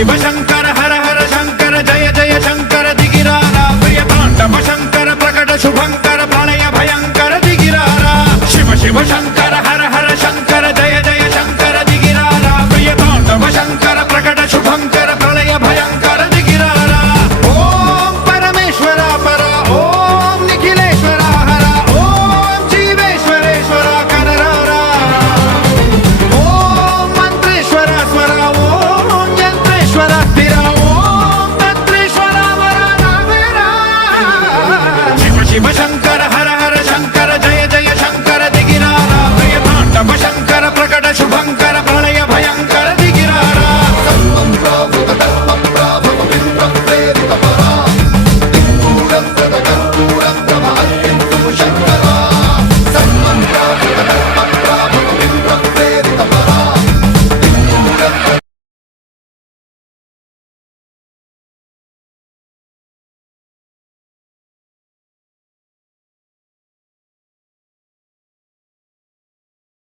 शिव शंकर हर हर शंकर जय जय शंकर दिगिरारा प्रिय तांडव शंकर प्रकट शुभंकर प्रलय भयंकर दिगिरारा शिव शिव शंकर